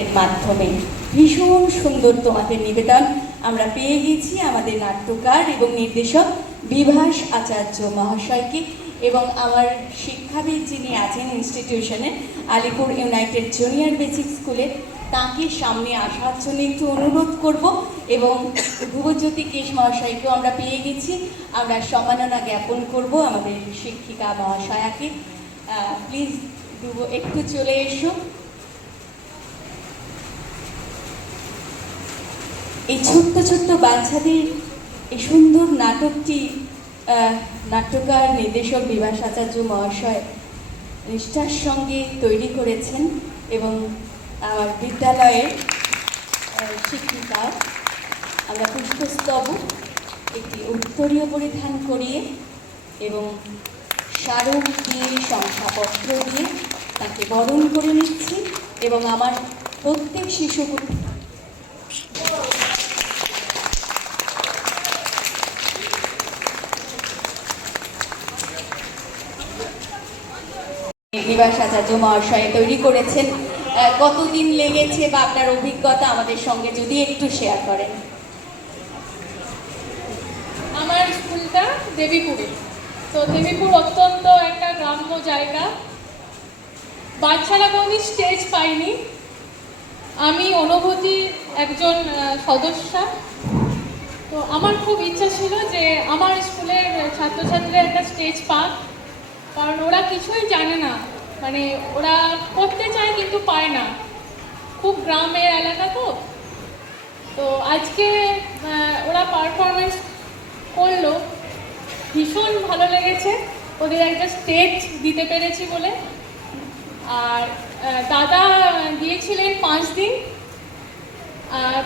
এর মাধ্যমে ভীষণ সুন্দর তোমাদের নিবেদন আমরা পেয়ে গেছি আমাদের নাট্যকার এবং নির্দেশক বিভাস আচার্য মহাশয়কে এবং আমার শিক্ষাবিদ যিনি আছেন ইনস্টিটিউশনে আলিপুর ইউনাইটেড জুনিয়র বেসিক স্কুলে তাকে সামনে আসার জন্য একটু অনুরোধ করব এবং ধ্রুবজ্যোতি কেশ মহাশয়কেও আমরা পেয়ে গেছি। আমরা সম্মাননা জ্ঞাপন করব আমাদের শিক্ষিকা মহাশয়াকে। প্লিজ ধ্রুব একটু চলে এসো। এই ছোট্ট ছোট্ট বাচ্চাদের এই সুন্দর নাটকটি নাট্যকার নির্দেশক বিভাস আচার্য মহাশয় নিষ্ঠার সঙ্গে তৈরি করেছেন এবং আমার বিদ্যালয়ের শিক্ষিকা আমরা পুষ্পস্তবক একটি উত্তরীয় পরিধান করিয়ে এবং স্মারক দিয়ে শংসাপত্র দিয়ে তাকে বরণ করে নিচ্ছি এবং আমার প্রত্যেক শিশু বিভাস আচার্য মহাশয় তৈরি করেছেন। কতদিন লেগেছে বা আপনার অভিজ্ঞতা আমাদের সঙ্গে যদি একটু শেয়ার করেন। আমার স্কুলটা দেবীপুরে, তো দেবীপুর অত্যন্ত একটা গ্রাম্য জায়গা। বাচ্চারা কোনোদিন স্টেজ পাইনি। আমি অনুভূতির একজন সদস্যা, তো আমার খুব ইচ্ছা ছিল যে আমার স্কুলের ছাত্রছাত্রীরা একটা স্টেজ পাক, কারণ ওরা কিছুই জানে না, মানে ওরা করতে চায় কিন্তু পায় না, খুব গ্রামের এলাকা। তো আজকে ওরা পারফরমেন্স করলো, ভীষণ ভালো লেগেছে ওদের একটা স্টেজ দিতে পেরেছি বলে। আর দাদা দিয়েছিলেন 5 দিন,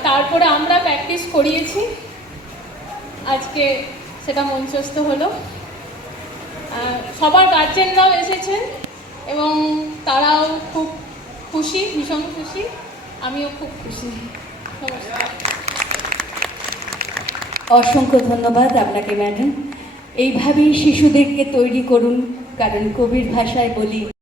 তারপরে আমরা প্র্যাকটিস করিয়েছি, আজকে সেটা মঞ্চস্থ হলো। সবার গার্জেনরাও এসেছেন এবং তারাও খুব খুশি, ভীষণ খুশি, আমিও খুব খুশি। নমস্কার। অসংখ্য ধন্যবাদ আপনাকে ম্যাডাম। এইভাবেই শিশুদেরকে তৈরি করুন, কারণ কবির ভাষায় বলি